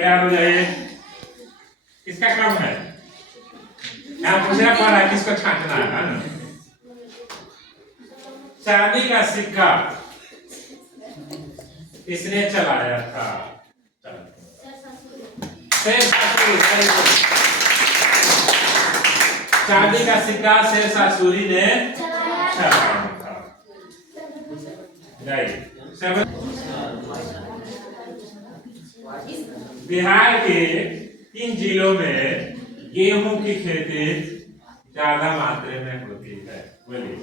तैयार हो जाइए। किसका काम है? यहाँ पूछना पड़ रहा है किसको छांटना है ना। चांदी का सिक्का किसने चलाया था? चांदी का सिक्का शेरशाह सूरी ने चलाया था। बिहार के किन जिलों में गेहूं की खेती ज्यादा मात्रा में होती है? बोलिए।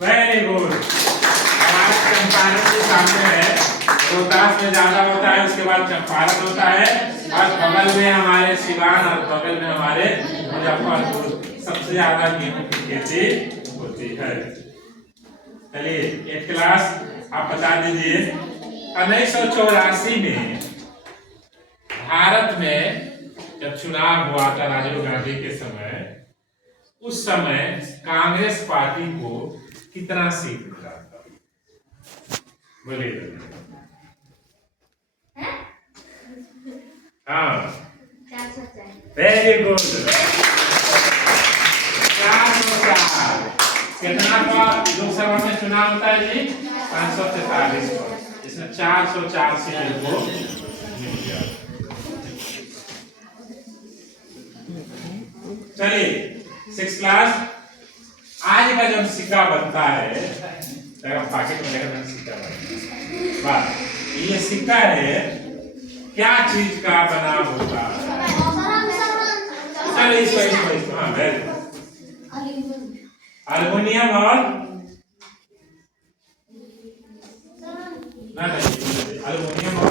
Very good. हमारा चंपारण के सामने है, रोहतास में ज्यादा होता है, उसके बाद चंपारण होता है, और बगल में हमारे सिवान और बगल में हमारे मुजफ्फरपुर सबसे ज्यादा गेहूं की खेती होती है। चलिए एक क्लास आप बता दीजिए। 1984 में भारत में जब चुनाव हुआ था राजीव गांधी के समय, उस समय कांग्रेस पार्टी को कितना सीट मिला था? बोलिए। हाँ, वेरी गुड। 404। कितना का लोकसभा में चुनाव होता है जी? 543 पर। इसमें 404 सीट को मिल गया। चलिए 6 क्लास, आज का जब सिक्का बनता है, पॉकेट में लेकर सिक्का बनता है, ये सिक्का है क्या चीज का बना होगा? चलो इसको हाँ अल्युमिनियम और अल्युमिनियम और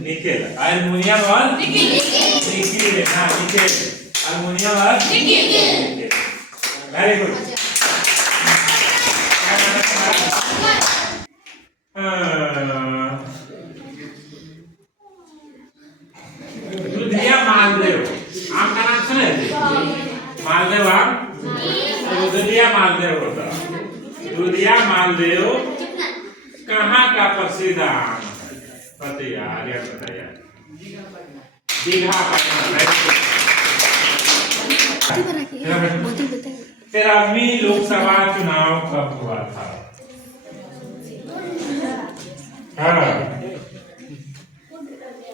निकेल। अल्युमिनियम और निकेल है ना, निकेल। अल्युमिनियम और निकेल। Very good. दुधिया मालदेव आम का नाम सुने थे? मालदेव आम, दुधिया मालदेव होता। दुधिया मालदेव कहाँ का प्रसिद्ध आम? बताइए। दीघा पटना। 13वीं लोकसभा चुनाव कब हुआ था? हाँ,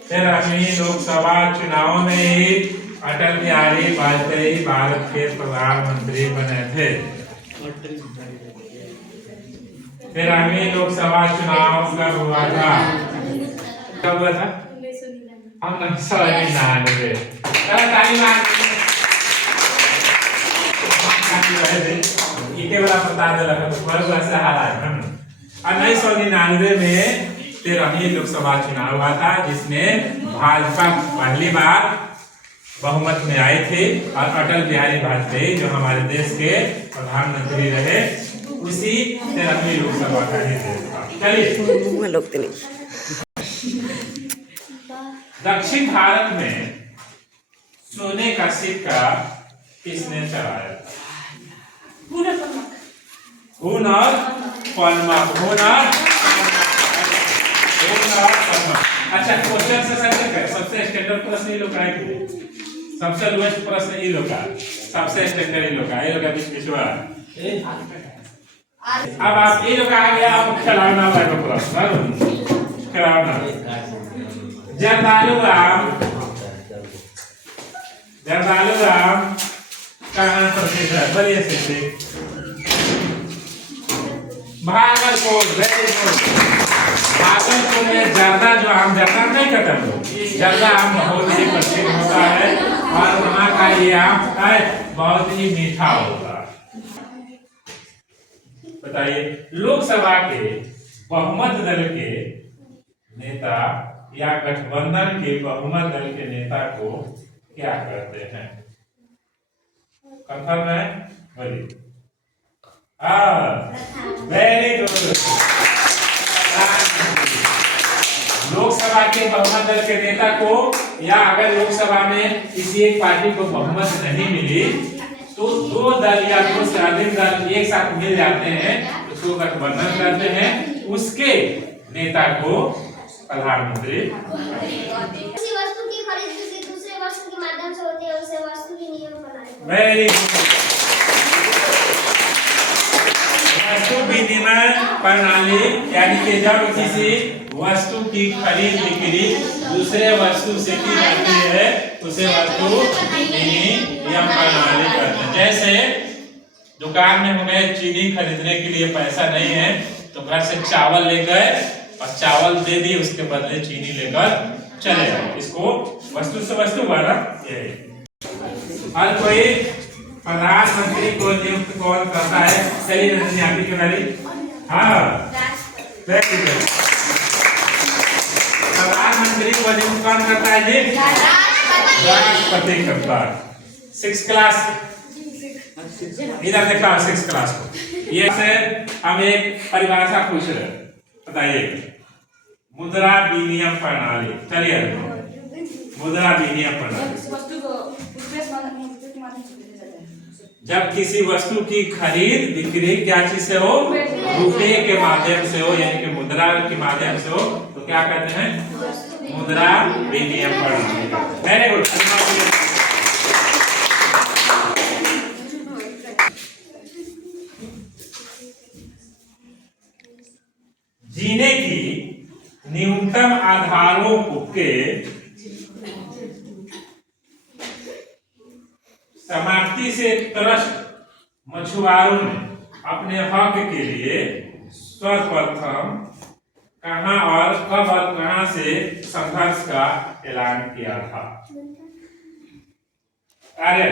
13वीं लोकसभा चुनाव में ही अटल बिहारी वाजपेयी भारत के प्रधानमंत्री बने थे। 13वीं लोकसभा चुनाव कब हुआ था? कब हुआ था? हम 1999। इके वाला बता दे रहा तो पर वैसे हाल है। 1999 में 13वीं लोकसभा चुनाव हुआ था, जिसमें भाजपा पहली बार बहुमत में आई थी, और अटल बिहारी वाजपेयी जो हमारे देश के प्रधानमंत्री रहे, उसी 13वीं लोकसभा का ही देश था। चलिए, दक्षिण भारत में सोने का सिक्का किसने चलाया था? हुन और पन्मा। अच्छा, क्वेश्चन से सबसे स्टैंडर्ड प्रश्न ये लोग आए, सबसे लोएस्ट प्रश्न ये लोग का, सबसे स्टैंडर्ड ये लोग का, बीच अब आप ये लोग आ गया। अब खिलौना वाला प्रश्न, खिलौना। जर्दालू आम कहाँ प्रसिद्ध है? बोलिए सिद्धि। भागलपुर। Very good. भागलपुर में जर्दा जो आम, जर्दा नहीं कहते लोग, जर्दा आम बहुत ही प्रसिद्ध होता है, और वहाँ का ये आम है बहुत ही मीठा होगा। बताइए, लोकसभा के बहुमत दल के नेता या गठबंधन के बहुमत दल के नेता को क्या कहते हैं? कंफर्म है? बोलिए। Very good. लोकसभा लोकसभा के बहुमत दल के नेता को, या अगर लोकसभा में किसी एक पार्टी को बहुमत नहीं मिली तो दो दल या दो से अधिक दल एक साथ मिल जाते हैं, उसको गठबंधन करते हैं, उसके नेता को प्रधानमंत्री। किसी वस्तु की खरीद किसी दूसरे वस्तु के माध्यम से होती है, उसे वस्तु की नियम बनाते हैं। Very good. वस्तु विनिमय प्रणाली यानी कि जब किसी वस्तु की खरीद बिक्री दूसरे वस्तु से की जाती है उसे वस्तु विनिमय प्रणाली कहते हैं। जैसे दुकान में हमें चीनी खरीदने के लिए पैसा नहीं है तो घर से चावल ले गए और चावल दे दिए, उसके बदले चीनी लेकर चले गए, इसको वस्तु से वस्तु वाला ये। हर कोई प्रधानमंत्री को नियुक्त कौन करता है? चलिए नंदिनी के बारे। हाँ, प्रधानमंत्री को नियुक्त कौन करता है जी? राष्ट्रपति करता है। 6 क्लास इधर देखा, 6 क्लास को ये से हम एक परिभाषा पूछ रहे, बताइए। मुद्रा विनिमय प्रणाली, चलिए मुद्रा विनिमय प्रणाली। जब किसी वस्तु की खरीद बिक्री क्या चीज से हो? रुपए के माध्यम से हो, यानी कि मुद्रा के माध्यम से हो, तो क्या कहते हैं? मुद्रा विनिमय प्रणाली। Very good. जीने की न्यूनतम आधारों के समाप्ति से त्रस्त मछुआरों ने अपने हक के लिए सर्वप्रथम कहां और कब और कहां से संघर्ष का ऐलान किया था? अरे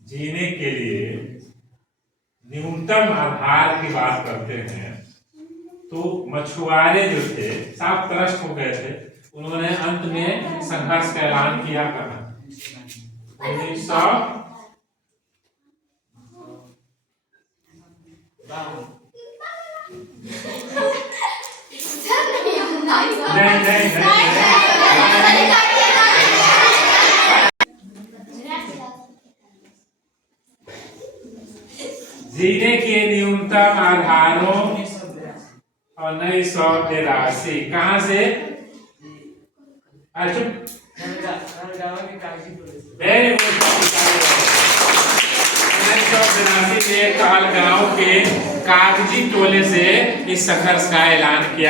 जीने के लिए न्यूनतम आधार की बात करते हैं तो मछुआरे जो थे सब त्रस्त हो गए थे, उन्होंने अंत में संघर्ष का ऐलान किया। कहा 1900 जीने के न्यूनतम आधारों 1982 कहां से? Very good. 1982 में कहलगांव के कागजी टोले से इस संघर्ष का ऐलान किया।